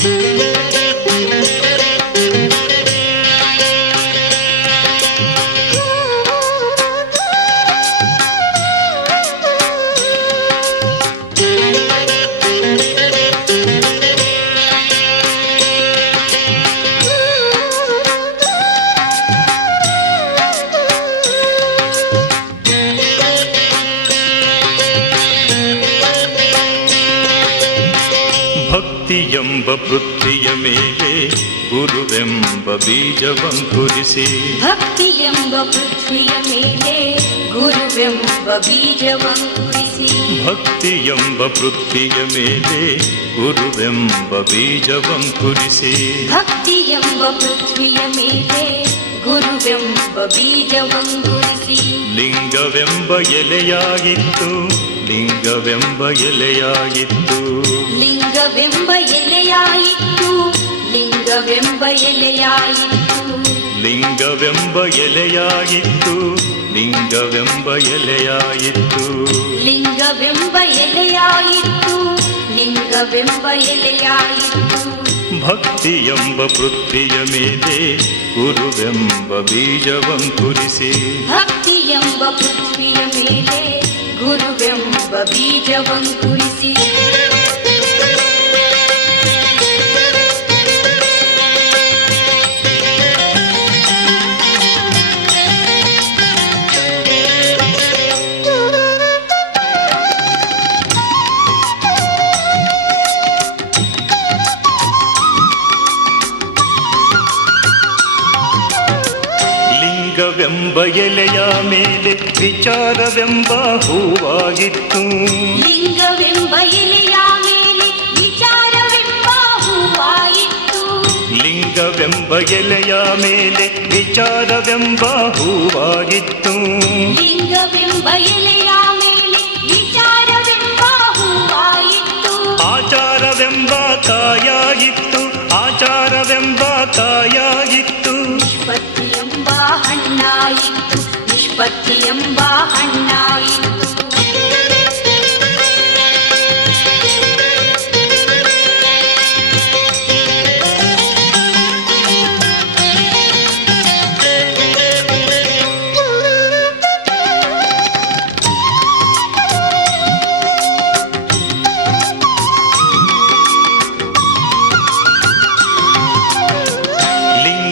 Música ಎಂಬ ಪೃಥ್ವಿಯ ಮೇಲೆ ಗುರುವೆಂಬ ಬೀಜವಂಕುರಿಸಿ ಭಕ್ತಿ ಎಂಬ ಪೃಥ್ವಿಯ ಮೇಲೆ ಗುರುವೆಂಬ ಬೀಜವಂಕುರಿಸಿ ಭಕ್ತಿ ಎಂಬ ಪೃಥ್ವಿಯ ಮೇಲೆ ಗುರುವೆಂಬ ಬೀಜವಂಕುರಿಸಿ ಭಕ್ತಿ ಎಂಬ ಪೃಥ್ವಿಯ ಮೇಲೆ ಗುರುವೆಂಬ ಬೀಜವಂಕುರಿಸಿ ಲಿಂಗವೆಂಬ ಎಲೆಯಾಗಿತ್ತು ಲಿಂಗವೆಂಬ ಎಲೆಯಾಗಿತ್ತು. ಲಿಂಗವೆಂಬ ಲಿಂಗವೆಂಬ ಎಲೆಯಾಯಿತು ಲಿಂಗವೆಂಬ ಎಲೆಯಾಗಿತ್ತು. ಲಿಂಗವೆಂಬ ಎಲೆಯಾಯಿತ್ತು ಲಿಂಗವೆಂಬ ಎಲೆಯಾಯಿತು ಲಿಂಗವೆಂಬ ಎಲೆಯಾಯಿತು ಭಕ್ತಿ ಎಂಬ ಪೃಥ್ವಿಯ ಮೇಲೆ ಗುರುವೆಂಬ ಬೀಜವಂಕುರಿಸಿ ಭಕ್ತಿ ಎಂಬ ಪೃಥ್ವಿಯ ಮೇಲೆ ಗುರುವೆಂಬ ಬೀಜವಂಕುರಿಸಿ ಎಲೆಯ ಮೇಲೆ ವಿಚಾರವೆಂಬ ಹೂವಾಗಿತ್ತು. ಲಿಂಗವೆಂಬ ಎಲೆಯ ಮೇಲೆ ವಿಚಾರವೆಂಬ ಹೂವಾಯಿತು ಲಿಂಗವೆಂಬ ಎಲೆಯ ಮೇಲೆ ವಿಚಾರವೆಂಬ ಹೂವಾಗಿತ್ತು. ಲಿಂಗವೆಂಬ ಎಲೆಯ ಮೇಲೆ ವಿಚಾರವೆಂಬ ಹೂವಾಯಿತು ಆಚಾರವೆಂಬ ಕಾಯಾಗಿತ್ತು ಆಚಾರವೆಂಬ ಎಂಬ निष्पत्तियं वा अण्णा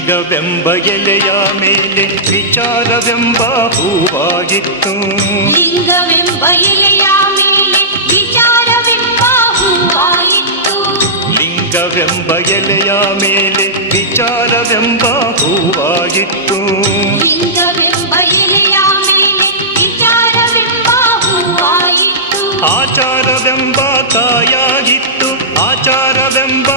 ಲಿಂಗವೆಂಬ ಎಲೆಯ ಮೇಲೆ ವಿಚಾರವೆಂಬ ಹೂವಾಗಿತ್ತು. ಲಿಂಗವೆಂಬ ಎಲೆಯ ಮೇಲೆ ವಿಚಾರವೆಂಬ ಹೂವಾಯಿತು ಲಿಂಗವೆಂಬ ಎಲೆಯ ಮೇಲೆ ವಿಚಾರವೆಂಬ ಹೂವಾಗಿತ್ತು. ಲಿಂಗವೆಂಬ ಎಲೆಯ ಮೇಲೆ ವಿಚಾರವೆಂಬ ಹೂವಾಯಿತು ಆಚಾರವೆಂಬ ತಾಯಾಗಿತ್ತು. ಆಚಾರವೆಂಬ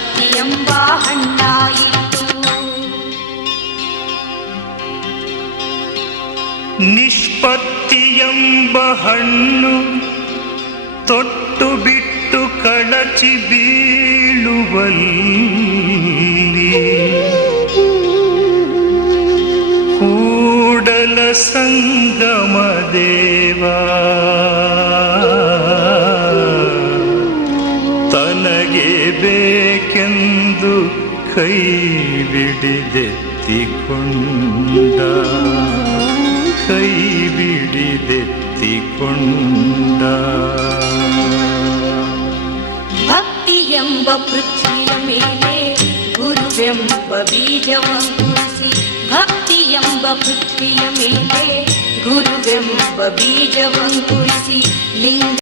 ನಿಷ್ಪತ್ತಿ ಎಂಬ ಹಣ್ಣಾಯಿತು ನಿಷ್ಪತ್ತಿಯೆಂಬ ಹಣ್ಣು ತೊಟ್ಟು ಬಿಟ್ಟು ಕಳಚಿ ಬೀಳುವಲ್ಲಿ ಕೂಡಲ ಸಂಗಮ ದೇವ ಬೇಕೆಂದು ಕೈ ಬಿಡಿದೆತ್ತಿಕೊಂಡ ಕೈ ಬಿಡಿದೆತ್ತಿಕೊಂಡ ಭಕ್ತಿ ಎಂಬ ಪೃಥ್ವಿಯ ಮೇಲೆ ಗುರುವೆಂಬ ಬೀಜವಂಕುರಿಸಿ ಭಕ್ತಿ ಎಂಬ ಪೃಥ್ವಿಯ ಮೇಲೆ ಗುರುವೆಂಬ ಬೀಜವಂಕುರಿಸಿ ಲಿಂಗ